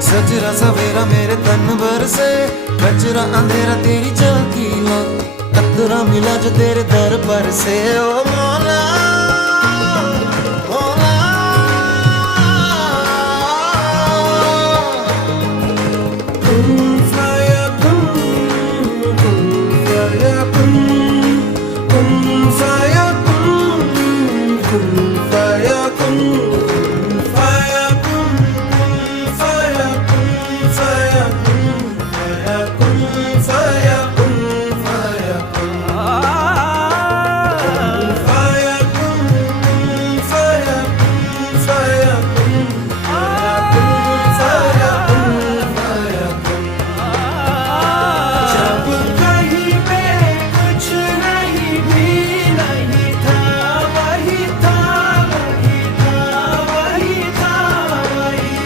सजरा सवेरा मेरे तन भर से, कचरा अंधेरा तेरी झांकी ला, कतरा मिला जो तेरे दर पर से। ओ मौला